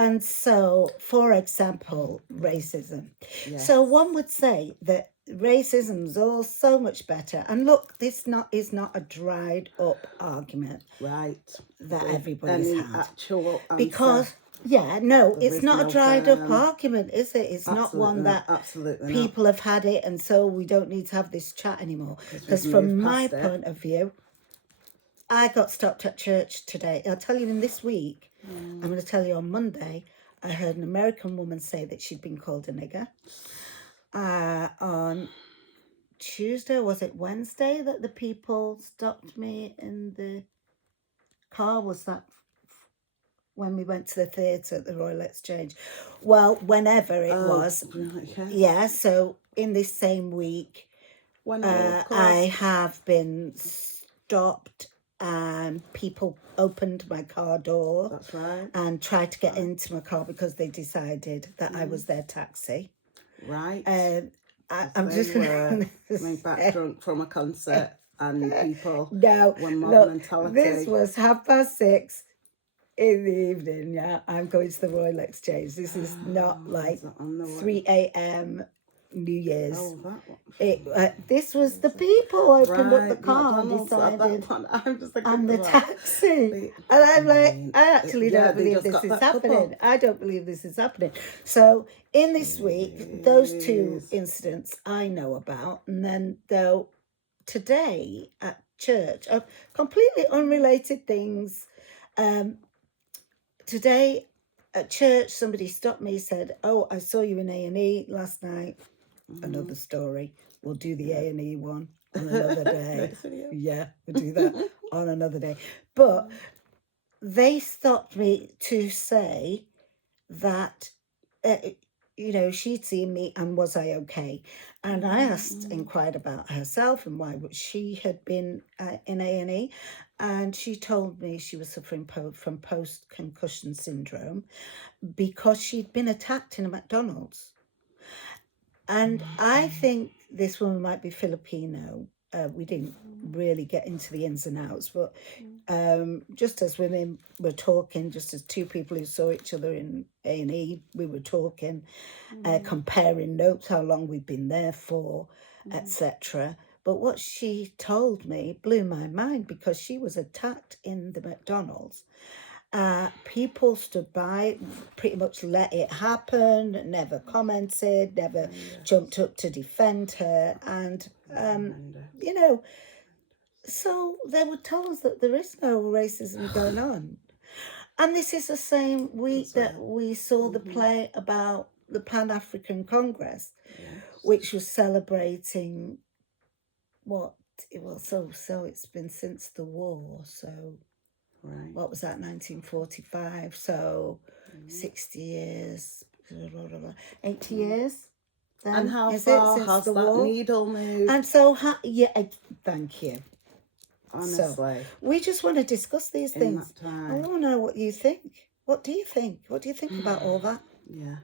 And so, for example, racism. Yes. So one would say that racism's all so much better. And look, this is not a dried up argument Right. that With everybody's any had. actual answer. Because, yeah, no, There it's is not a no dried up firm- argument, is it? It's not one that absolutely people have had it, and so we don't need to have this chat anymore. Because we've from moved my past it. point of view, I got stopped at church today. I'll tell you in this week, I'm going to tell you on Monday, I heard an American woman say that she'd been called a nigger. On Tuesday, was it Wednesday, that the people stopped me in the car? Was that when we went to the theatre at the Royal Exchange? Well, whenever it was. Okay. Yeah, so in this same week, I have been stopped and people opened my car door. That's right. And tried to get into my car because they decided that I was their taxi. Right. I'm just coming back drunk from a concert and people no, were mob look, mentality. this was 6:30 in the evening. Yeah, I'm going to the Royal Exchange. This is not like 3 a.m. New Year's. Oh, that one. This was the people opened up the car and McDonald's decided I'm the taxi. And I'm like, I actually don't believe this is happening. I don't believe this is happening. So in this week, those two incidents I know about. And then though today at church, completely unrelated things. Today at church, somebody stopped me, said, "Oh, I saw you in A&E last night." Another story. We'll do the A&E one on another day. Yeah, we'll do that on another day. But they stopped me to say that, she'd seen me and was I okay? And I inquired about herself and why she had been in A&E. And she told me she was suffering from post-concussion syndrome because she'd been attacked in a McDonald's. And I think this woman might be Filipino. We didn't really get into the ins and outs, but just as women were talking, just as two people who saw each other in A&E, we were talking, comparing notes, how long we'd been there for, etc. But what she told me blew my mind because she was attacked in the McDonald's. People stood by, pretty much let it happen, never commented, never jumped up to defend her. And, so they would tell us that there is no racism going on. And this is the same week that we saw the play about the Pan-African Congress, which was celebrating so it's been since the war, so... Right. What was that, 1945? So 60 years, 80 years. Then, and how far has that needle moved? And so, thank you. Honestly. So, we just want to discuss these things. I want to know what you think. What do you think? What do you think about all that? Yeah.